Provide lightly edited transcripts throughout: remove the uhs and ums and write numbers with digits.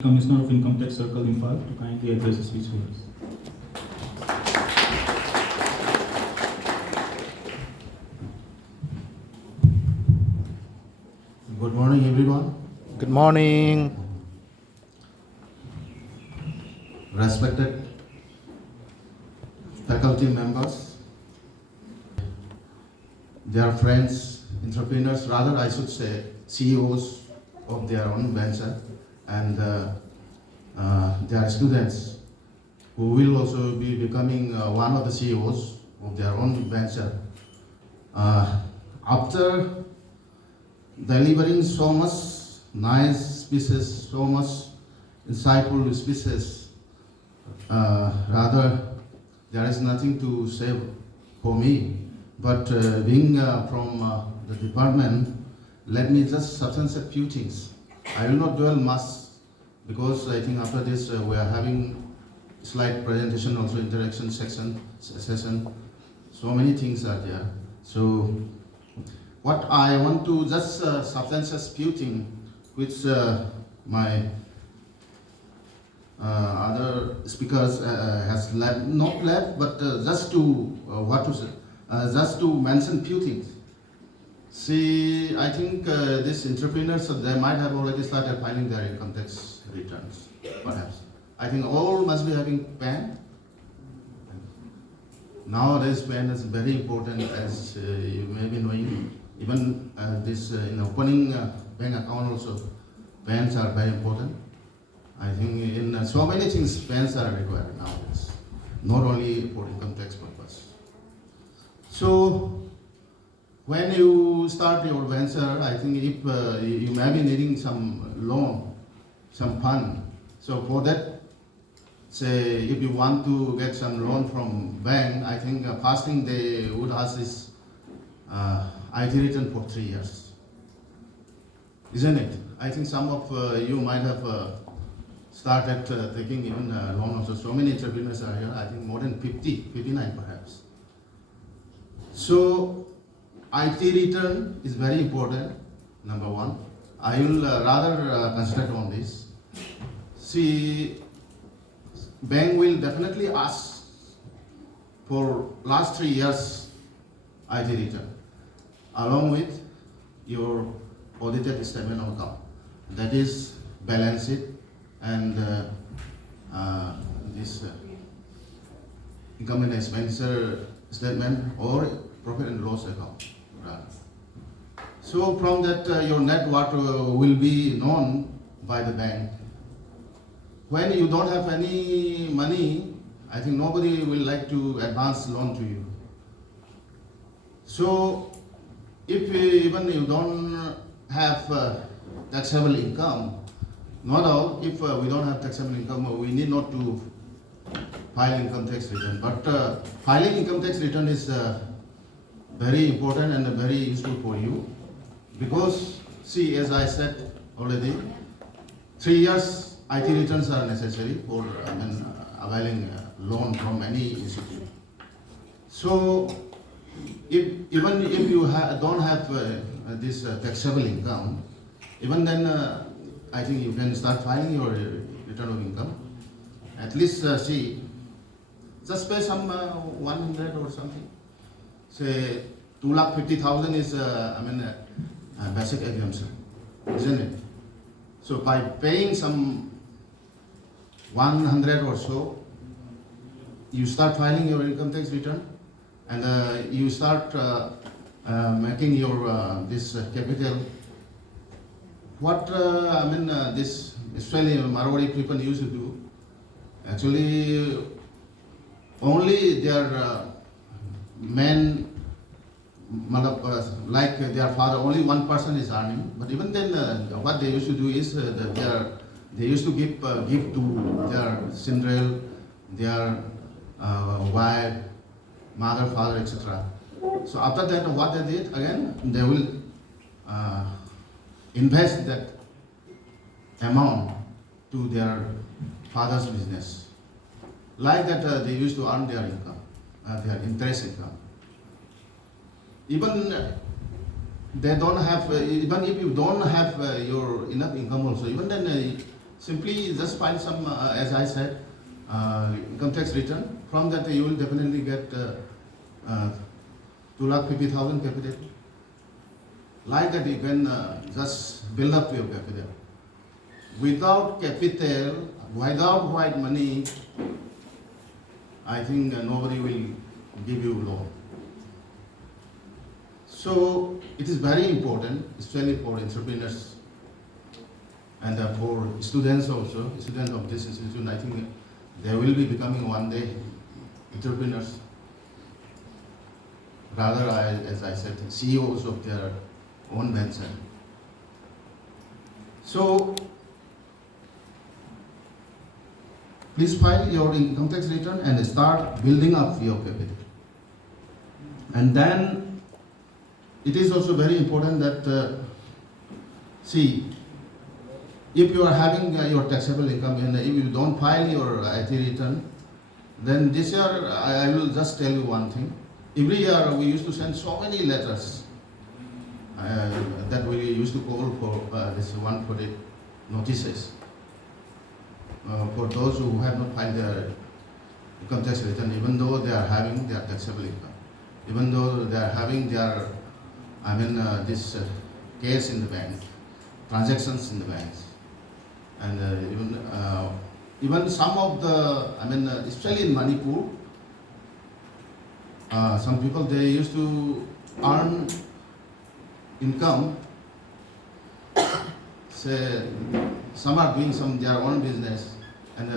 Commissioner of Income Tax Circle Imphal to kindly address the speech holders. Good morning, everyone. Good morning. Respected faculty members, dear friends, entrepreneurs, rather I should say CEOs of their own venture, and their students who will also be becoming one of the CEOs of their own venture. After delivering so much nice speeches, so much insightful speeches, rather there is nothing to say for me, but being from the department, let me just substance a few things. I will not dwell much because I think after this we are having slide presentation, also interaction session. So many things are there. So what I want to just substance a few things which my other speakers has not left, but just to just to mention few things. See, I think these entrepreneurs, they might have already started filing their income tax returns, perhaps. I think all must be having PAN. Nowadays, PAN is very important, as you may be knowing. Even this in opening bank account also, PANs are very important. I think in so many things, PANs are required nowadays, not only for income tax purpose. So, when you start your venture, I think if you may be needing some loan, some fund. So for that, say if you want to get some loan from bank, I think first thing they would ask is IT return for 3 years, isn't it? I think some of you might have started taking even loan also. So many entrepreneurs are here. I think more than 50, 59 perhaps. So IT return is very important, number one. I will rather concentrate on this. See, bank will definitely ask for last 3 years IT return, along with your audited statement of account. That is balance sheet and this income and expenditure statement or profit and loss account. So from that your net worth will be known by the bank. When you don't have any money, I think nobody will like to advance loan to you. So if even you don't have taxable income, not all, if we don't have taxable income, we need not to file income tax return. But filing income tax return is very important and very useful for you, because see, as I said already, 3 years IT returns are necessary for availing loan from any institution. So even if you don't have this taxable income, even then I think you can start filing your return of income. At least see, just pay some 100 or something. Say 2,50,000 is basic exemption, isn't it? So by paying some 100 or so, you start filing your income tax return, and you start making your this capital. What this especially Marwari people used to do, actually only their men, like their father, only one person is earning. But even then, what they used to do is they used to give to their children, their wife, mother, father, etc. So after that, what they did again, they will invest that amount to their father's business. Like that, they used to earn their income, their interest income. Even they don't have, even if you don't have your enough income also, even then Simply just file some, as I said, income tax return. From that you will definitely get 2,50,000 capital. Like that you can just build up your capital. Without capital, without white money, I think nobody will give you loan. So it is very important, especially for entrepreneurs and for students also, students of this institution. I think they will be becoming one day entrepreneurs. Rather, as I said, CEOs of their own venture. So please file your income tax return and start building up your capital. And then it is also very important that, see, if you are having your taxable income and if you don't file your IT return, then this year I will just tell you one thing. Every year we used to send so many letters that we used to call for this 140 notices. For those who have not filed their income tax return, even though they are having their taxable income, even though they are having their, this case in the bank, transactions in the banks, and even some of the, especially in Manipur, some people, they used to earn income. Say, some are doing their own business and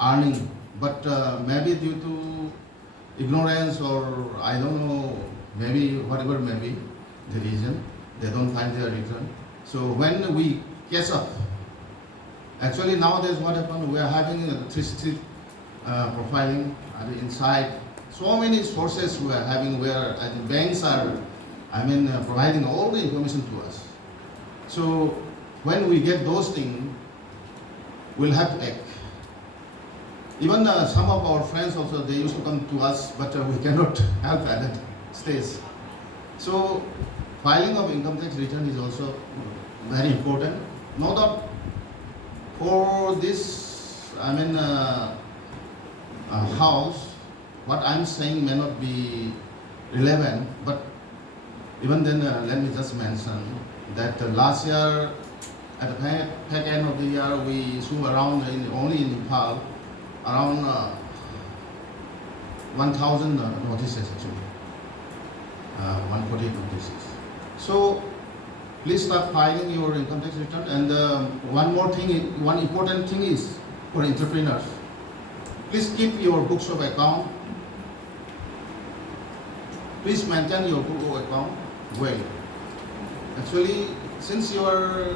earning, but maybe due to ignorance or I don't know, maybe whatever may be the reason, they don't find their return. So when we catch up, actually nowadays what happened, we are having 360 profiling inside. So many sources we are having where the banks are, providing all the information to us. So when we get those things, we'll have to act. Even some of our friends also, they used to come to us, but we cannot help at that stage. So filing of income tax return is also very important. No doubt for this, house, what I'm saying may not be relevant, but even then, let me just mention that last year, at the back end of the year, we issued around, only in imphal, around 1,000 notices actually, 140 notices. So please start filing your income tax return. And one more thing, one important thing is for entrepreneurs, please keep your books of account. Please maintain your book of account well. Actually, since you are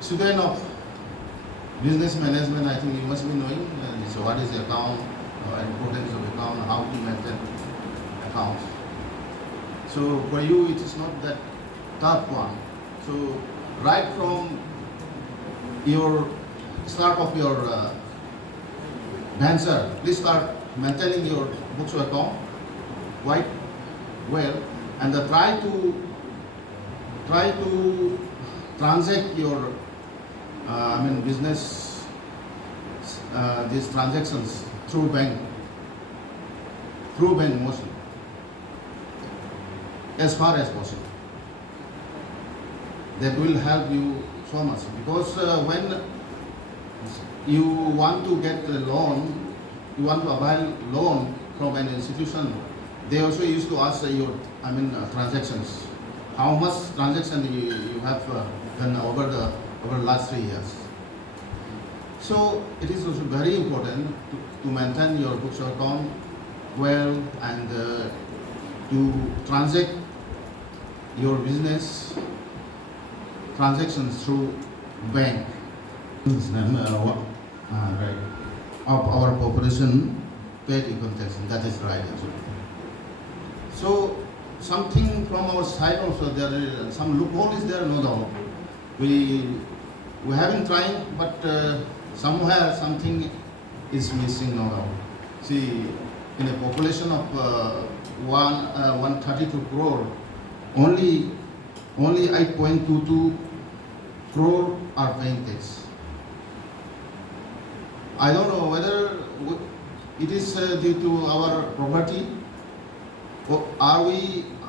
student of business management, I think you must be knowing so what is the account, importance of account, how to maintain accounts. So for you, it is not that tough one. So right from your start of your venture, please start maintaining your books of account quite well, and try to transact your business these transactions through bank mostly, as far as possible. That will help you so much, because when you want to get a loan, you want to avail loan from an institution, they also used to ask your transactions, how much transaction you have done over the last 3 years. So it is also very important to maintain your books of account well, and to transact your business transactions through bank. Right. Of our corporation paid income tax, that is right actually. So something from our side also, there is some loophole is there, no doubt. We have been trying, but somewhere something is missing, no doubt. See, in a population of 132 crore, only 8.22 crore are paying tax. I don't know whether it is due to our poverty, or are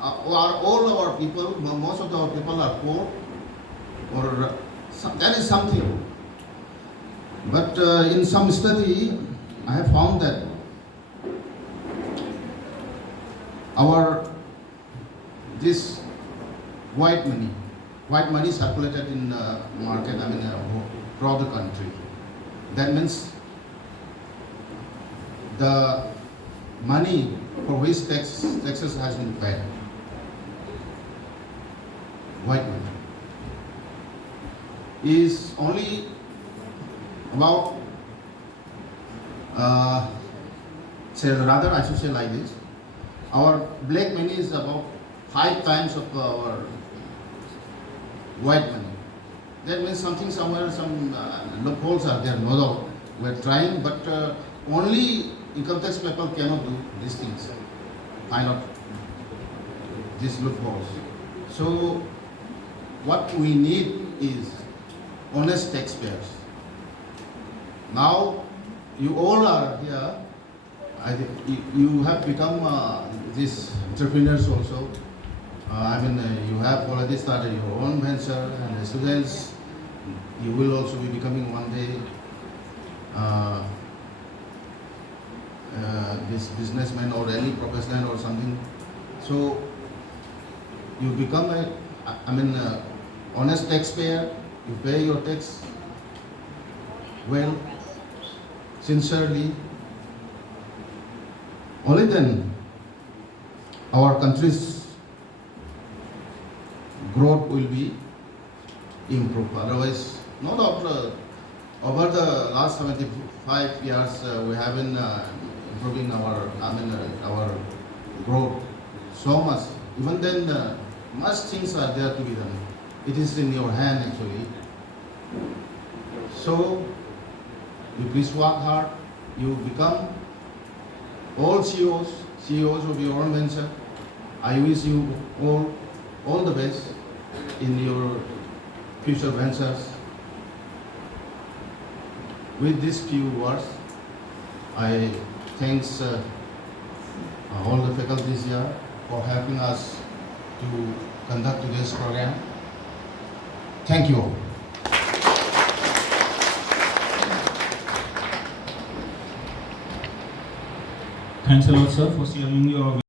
all our people, most of our people are poor, or that is something. But in some study, I have found that this white money circulated in market, throughout the country. That means the money for which taxes has been paid, white money, is only about, I should say like this, our black money is about 5 times of our white money. That means something somewhere, some loopholes are there, no doubt. We're trying, but only income tax people cannot do these things, find out these loopholes. So what we need is honest taxpayers. Now you all are here. I think you have become these entrepreneurs also. You have already started your own venture, and the students, you will also be becoming one day this businessman or any professional or something. So you become honest taxpayer. You pay your tax well, sincerely. Only then our country's growth will be improved. Otherwise, no doubt, over the last 75 years, we have been improving our growth so much. Even then, much things are there to be done. It is in your hand actually. So, you please work hard. You become all CEOs of your own venture. I wish you all the best in your future ventures. With these few words, I thanks all the faculties here for helping us to conduct today's program. Thank you all. Thanks a lot, sir, for sharing your